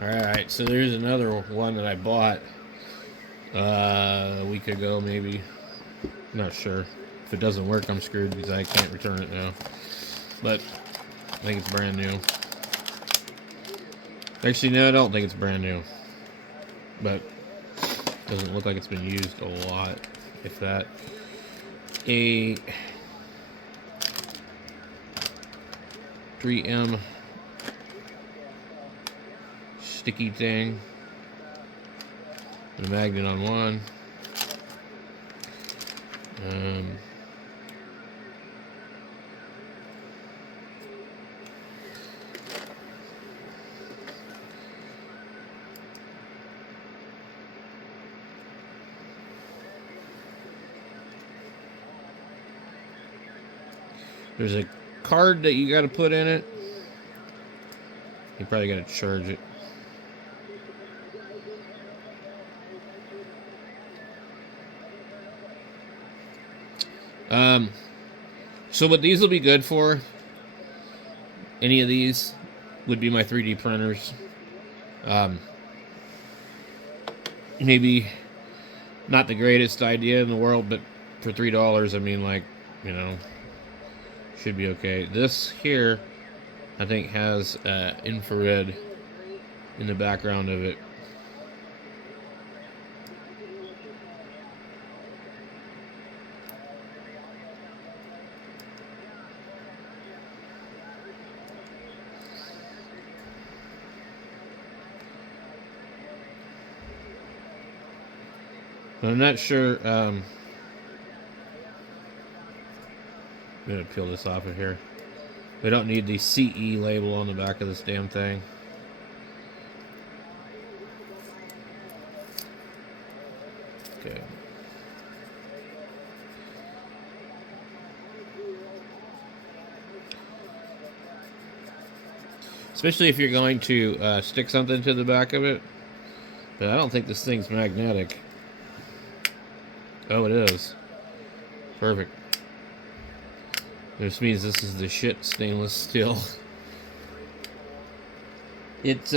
Alright, so there's another one that I bought a week ago, maybe. Not sure. If it doesn't work, I'm screwed because I can't return it now. But I think it's brand new. Actually, no, I don't think it's brand new. But it doesn't look like it's been used a lot, if that. A 3M sticky thing. The magnet on one. There's a card that you got to put in it. You probably got to charge it. So what these will be good for, any of these, would be my 3D printers. Maybe not the greatest idea in the world, but for $3, I mean, like, you know, should be okay. This here, I think, has infrared in the background of it. I'm not sure. I'm gonna peel this off of here. We don't need the CE label on the back of this damn thing. Okay. Especially if you're going to stick something to the back of it. But I don't think this thing's magnetic. Oh, it is. Perfect. This means this is the shit stainless steel. It's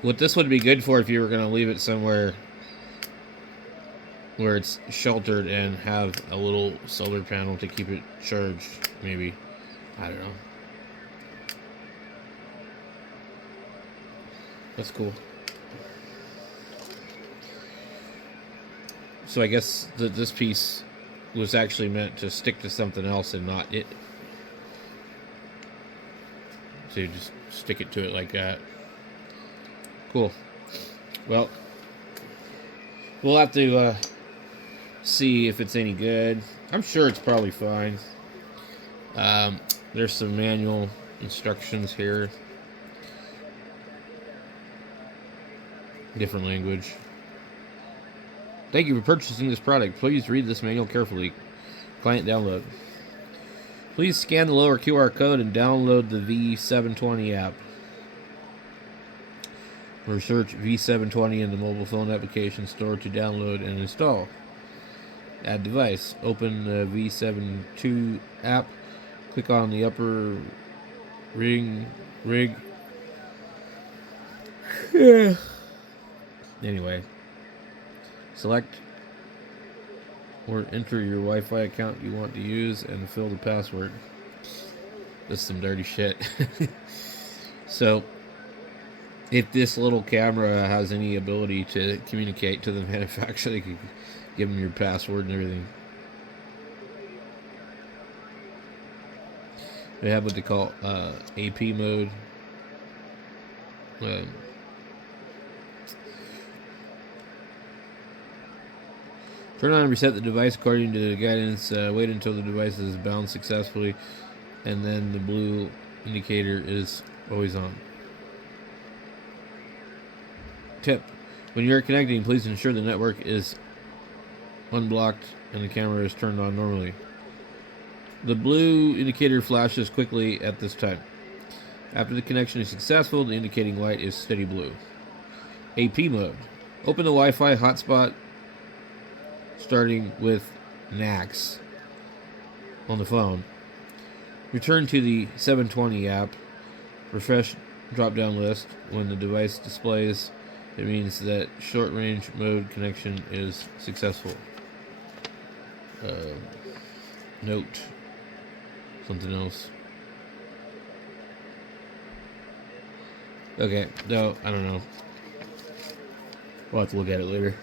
what this would be good for if you were going to leave it somewhere where it's sheltered and have a little solar panel to keep it charged, maybe. I don't know. That's cool. So I guess that this piece was actually meant to stick to something else and not it. So you just stick it to it like that. Cool. Well, we'll have to see if it's any good. I'm sure it's probably fine. There's some manual instructions here. Different language. Thank you for purchasing this product. Please read this manual carefully. Client download. Please scan the lower QR code and download the V720 app. Or search V720 in the mobile phone application store to download and install. Add device. Open the V72 app. Click on the upper rig. Anyway. Select or enter your Wi-Fi account you want to use and fill the password. That's some dirty shit. So, if this little camera has any ability to communicate to the manufacturer, they can give them your password and everything. They have what they call AP mode. Turn on and reset the device according to the guidance. Wait until the device is bound successfully, and then the blue indicator is always on. Tip: when you are connecting, please ensure the network is unblocked and the camera is turned on normally. The blue indicator flashes quickly at this time. After the connection is successful, the indicating light is steady blue. AP mode. Open the Wi-Fi hotspot starting with NAX on the phone. Return to the 720 app. Refresh drop-down list. When the device displays, it means that short-range mode connection is successful. Note. Something else. Okay, no, I don't know. We'll have to look at it later.